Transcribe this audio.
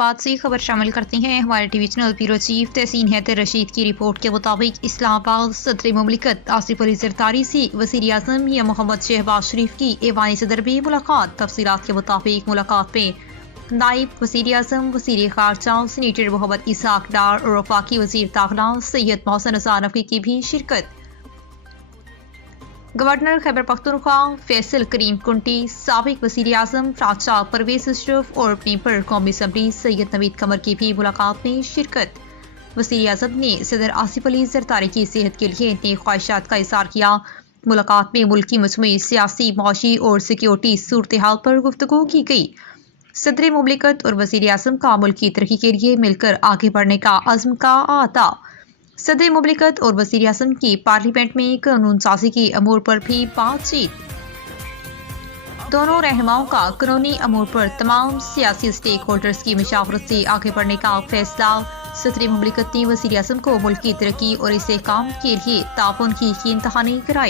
آباد سے خبر شامل کرتے ہیں۔ ہمارے T V channel bureau chief تحسین حیدر رشید کی رپورٹ کے مطابق اسلام آباد صدر مملکت آصف علی زرداری سے وزیر اعظم یا محمد شہباز شریف کی ایوانی صدر میں ملاقات۔ تفصیلات کے مطابق ملاقات میں نائب وزیر اعظم، وزیر خارجہ سینیٹر محمد اسحاق ڈار اور وفاقی وزیر داخلہ سید محسن رضا نقوی کی بھی شرکت۔ گورنر خیبر پختونخوا فیصل کریم کنٹی، سابق وزیر اعظم راجہ پرویز اشرف اور ممبر قومی اسمبلی سید نوید قمر کی بھی ملاقات میں شرکت۔ وزیر اعظم نے صدر آصف علی زرداری کی صحت کے لیے نیک خواہشات کا اظہار کیا۔ ملاقات میں ملک کی مجموعی سیاسی، معاشی اور سیکیورٹی صورتحال پر گفتگو کی گئی۔ صدر مملکت اور وزیر اعظم کا ملک کی ترقی کے لیے مل کر آگے بڑھنے کا عزم کا اعادہ۔ صدر مملکت اور وزیر اعظم کی پارلیمنٹ میں قانون سازی کے امور پر بھی بات چیت۔ دونوں رہنماؤں کا قانونی امور پر تمام سیاسی اسٹیک ہولڈرز کی مشاورت سے آگے بڑھنے کا فیصلہ۔ صدر مملکت نے وزیر اعظم کو ملک کی ترقی اور استحکام کے لیے تعاون کی یقین دہانی کرائی۔